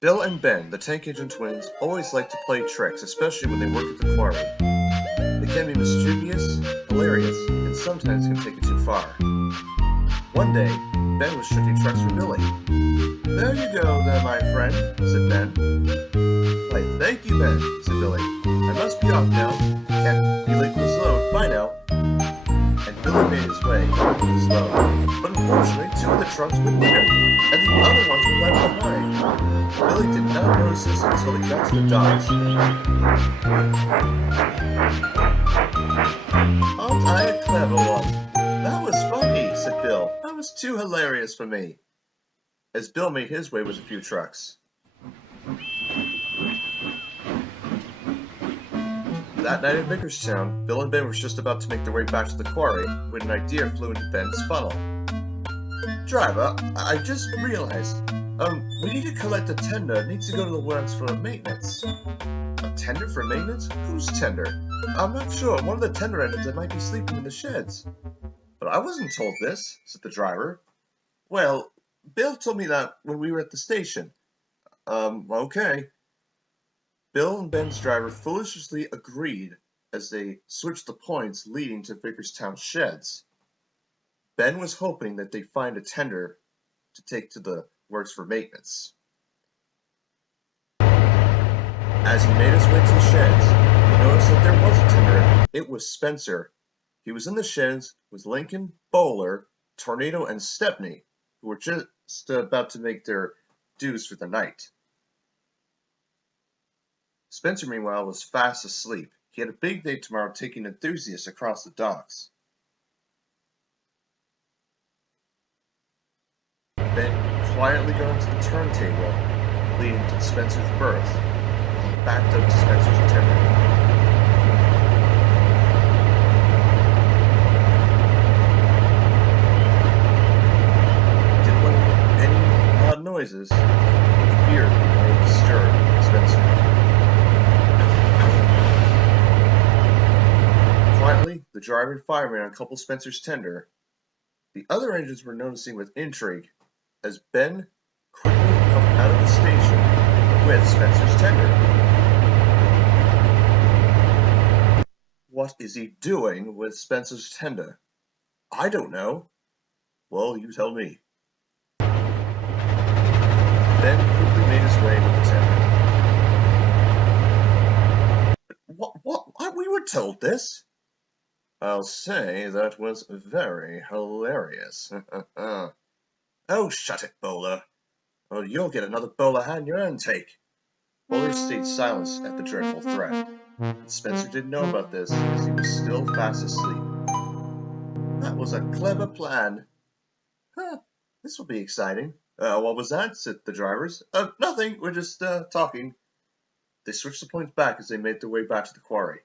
Bill and Ben, the tank engine twins, always like to play tricks, especially when they work at the quarry. They can be mischievous, hilarious, and sometimes can take it too far. One day, Ben was shunting trucks for Billy. "There you go there, my friend," said Ben. "Why, thank you, Ben," said Billy. "I must be off now. Can't be late for this load. Bye now." And Billy made his way with his load. But unfortunately, two of the trucks wouldn't hit him, and the other ones were left behind. Billy did not notice this until he got to the docks. "Aren't I a clever one?" "That was funny," said Bill. "That was too hilarious for me," as Bill made his way with a few trucks. That night in Vicarstown, Bill and Ben were just about to make their way back to the quarry when an idea flew into Ben's funnel. "Driver, I just realized, we need to collect a tender. It needs to go to the works for maintenance." "A tender for maintenance? Whose tender?" "I'm not sure. One of the tender engines that might be sleeping in the sheds." "But I wasn't told this," said the driver. "Well, Bill told me that when we were at the station." Okay." Bill and Ben's driver foolishly agreed as they switched the points leading to Vicarstown's sheds. Ben was hoping that they'd find a tender to take to the works for maintenance. As he made his way to the sheds, he noticed that there was a tender. It was Spencer. He was in the sheds with Lincoln, Bowler, Tornado, and Stepney, who were just about to make their dues for the night. Spencer, meanwhile, was fast asleep. He had a big day tomorrow taking enthusiasts across the docks. Ben quietly got into the turntable leading to Spencer's berth. He backed up to Spencer's tender. He didn't want any loud noises. He feared he may disturb Spencer. Quietly, the driver and fireman uncoupled Spencer's tender. The other engines were noticing with intrigue as Ben quickly come out of the station with Spencer's tender. "What is he doing with Spencer's tender?" "I don't know." "Well, you tell me." Ben quickly made his way with the tender. What? We were told this." "I'll say that was very hilarious." "Oh, shut it, Bowler. Or you'll get another bowler hat in your intake." Bowler stayed silent at the dreadful threat. But Spencer didn't know about this, as he was still fast asleep. "That was a clever plan." This will be exciting." What was that?" said the drivers. Nothing. We're just talking." They switched the points back as they made their way back to the quarry.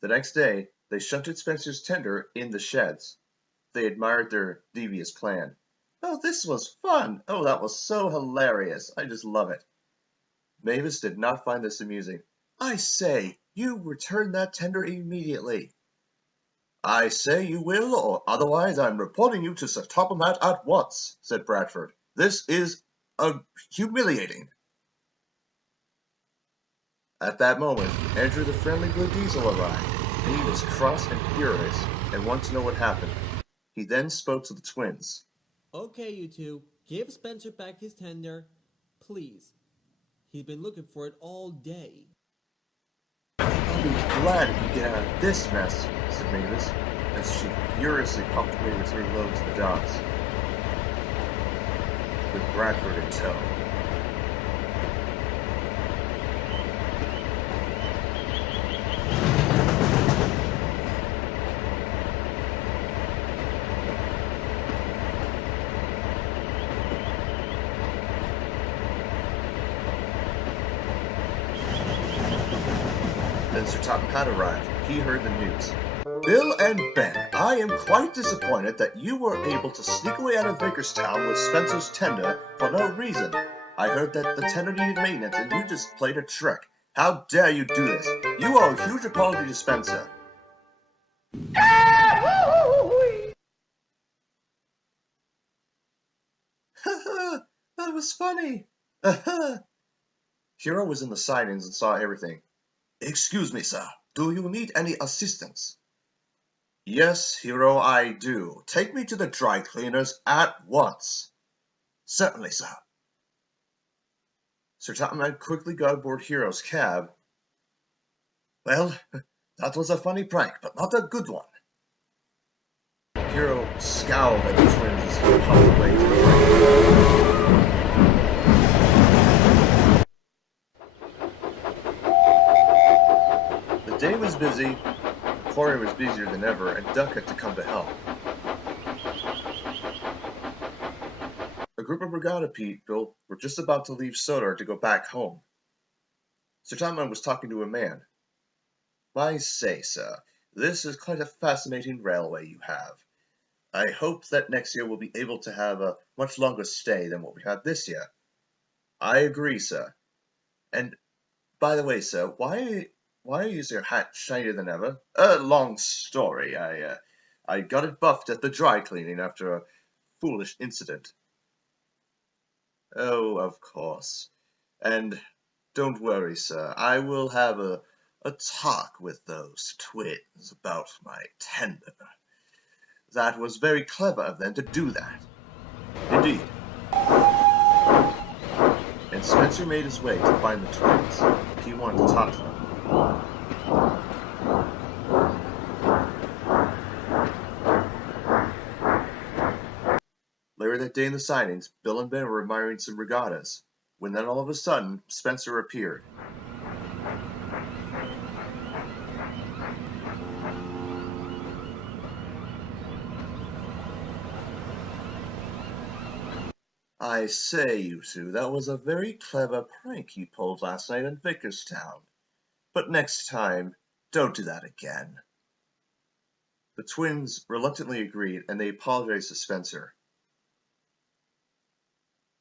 The next day, they shunted Spencer's tender in the sheds. They admired their devious plan. "Oh, this was fun. Oh, that was so hilarious. I just love it." Mavis did not find this amusing. "I say, you return that tender immediately." "I say you will, or otherwise I'm reporting you to Sir Topham at once," said Bradford. "This is humiliating." At that moment, Andrew the friendly blue diesel arrived, and he was cross and furious and wanted to know what happened. He then spoke to the twins. "Okay, you two, give Spencer back his tender, please. He's been looking for it all day." "I'll be glad if you get out of this mess," said Mavis, as she furiously pumped away with her load to the docks, with Bradford in tow. Then Sir Topham Hatt arrived. He heard the news. "Bill and Ben, I am quite disappointed that you were able to sneak away out of Vicarstown with Spencer's tender for no reason. I heard that the tender needed maintenance and you just played a trick. How dare you do this? You owe a huge apology to Spencer." "That was funny. Hero was in the sidings and saw everything. Excuse me, sir. Do you need any assistance? Yes, Hero, I do. Take me to the dry cleaners at once. Certainly, sir. Sir Topham quickly got aboard Hero's cab. Well, that was a funny prank, but not a good one. Hero scowled at the twins as he puffed away to the train. The day was busy, the quarry was busier than ever, and Duck had to come to help. A group of regatta people were just about to leave Sodor to go back home. Sir Topham was talking to a man. I say, sir, this is quite a fascinating railway you have. I hope that next year we'll be able to have a much longer stay than what we had this year. I agree, sir. And, by the way, sir, why is your hat shinier than ever? Long story. I got it buffed at the dry cleaning after a foolish incident. Oh, of course. And don't worry, sir. I will have a talk with those twins about my tender. That was very clever of them to do that. Indeed. And Spencer made his way to find the twins. He wanted to talk to them. Later that day in the sidings, Bill and Ben were admiring some regattas, when then all of a sudden, Spencer appeared. I say, you two, that was a very clever prank you pulled last night in Vickerstown. But next time, don't do that again. The twins reluctantly agreed, and they apologized to Spencer.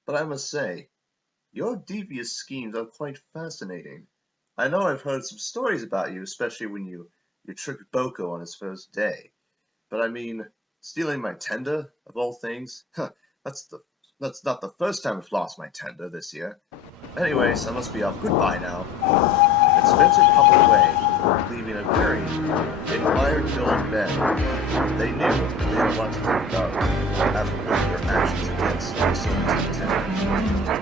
But I must say, your devious schemes are quite fascinating. I know I've heard some stories about you, especially when you tricked Boko on his first day. But I mean, stealing my tender, of all things? That's not the first time I've lost my tender this year. Anyways, I must be off. Goodbye now. And Spencer puffed away, leaving a very admired Bill and Ben. They knew they had a lot to think about after their actions against the tender.